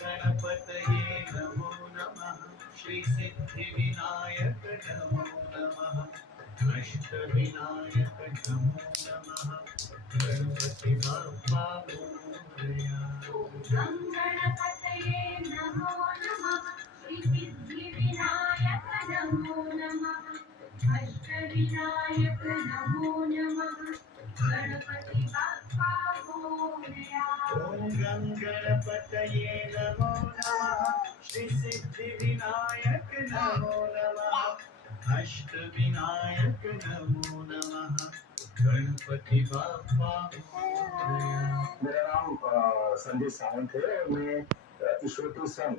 गणपतये नमो नमः श्री सिद्धिविनायक नमो नमः अष्टविनायक नमो नमः गणपति बाप्पा मोरया। गणपतये नमो नमः श्री सिद्धिविनायक नमो नमः अष्टविनायक नमो नमः गणपति बाप्पा मोरया। ओम गं गणपतये नमो नमः श्री सिद्धिविनायक नमो नमः अष्टविनायक नमो नमः गणपति बाप्पा मोरया। मेरा नाम संजय सावंत है और मैं ईश्वर संघ